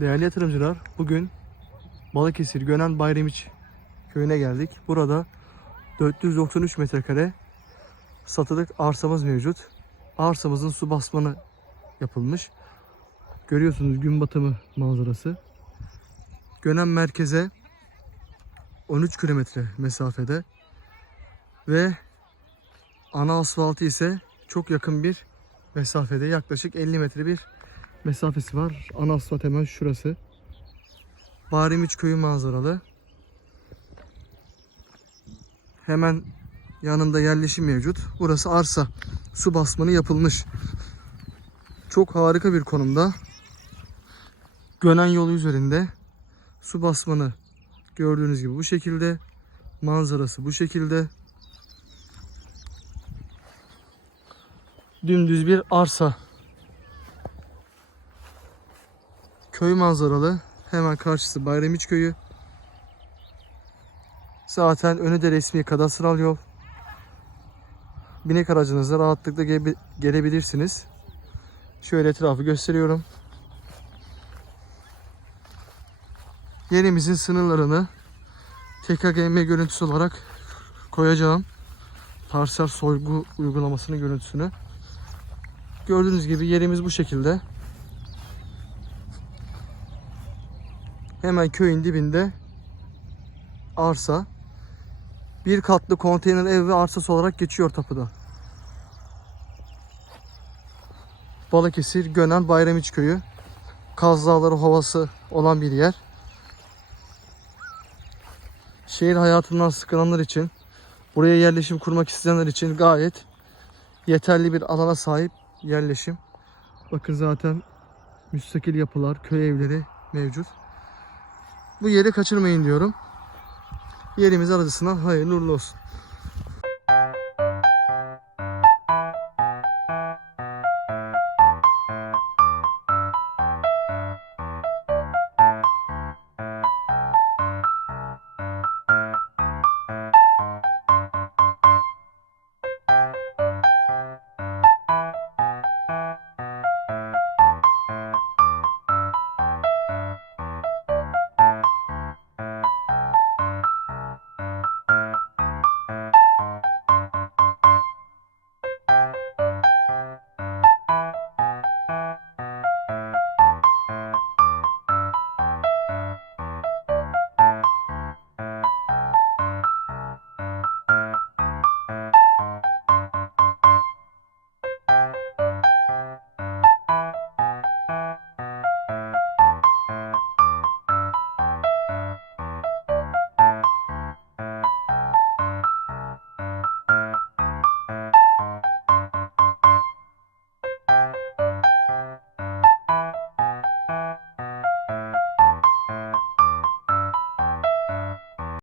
Değerli yatırımcılar, bugün Balıkesir Gönen Bayramiç köyüne geldik. Burada 493 metrekare satılık arsamız mevcut. Arsamızın su basmanı yapılmış. Görüyorsunuz gün batımı manzarası. Gönen merkeze 13 kilometre mesafede ve ana asfaltı ise çok yakın bir mesafede yaklaşık 50 metre bir mesafesi var. Ana asfalt hemen şurası. Barimiç köyü manzaralı. Hemen yanında yerleşim mevcut. Burası arsa. Su basmanı yapılmış. Çok harika bir konumda. Gönen yolu üzerinde su basmanı gördüğünüz gibi bu şekilde. Manzarası bu şekilde. Dümdüz bir arsa köy manzaralı. Hemen karşısı Bayramiç köyü. Zaten önü de resmi kadastral yol. Binek aracınızla rahatlıkla gele- gelebilirsiniz. Şöyle etrafı gösteriyorum. Yerimizin sınırlarını TKGM görüntüsü olarak koyacağım. Parsel soygu uygulamasının görüntüsünü. Gördüğünüz gibi yerimiz bu şekilde. Hemen köyün dibinde arsa. Bir katlı konteyner ev ve arsası olarak geçiyor tapuda. Balıkesir, Gönen, Bayramiç köyü. Kaz Dağları havası olan bir yer. Şehir hayatından sıkılanlar için, buraya yerleşim kurmak isteyenler için gayet yeterli bir alana sahip yerleşim. Bakın zaten müstakil yapılar, köy evleri mevcut. Bu yeri kaçırmayın diyorum. Yerimiz arasından hayırlı olsun.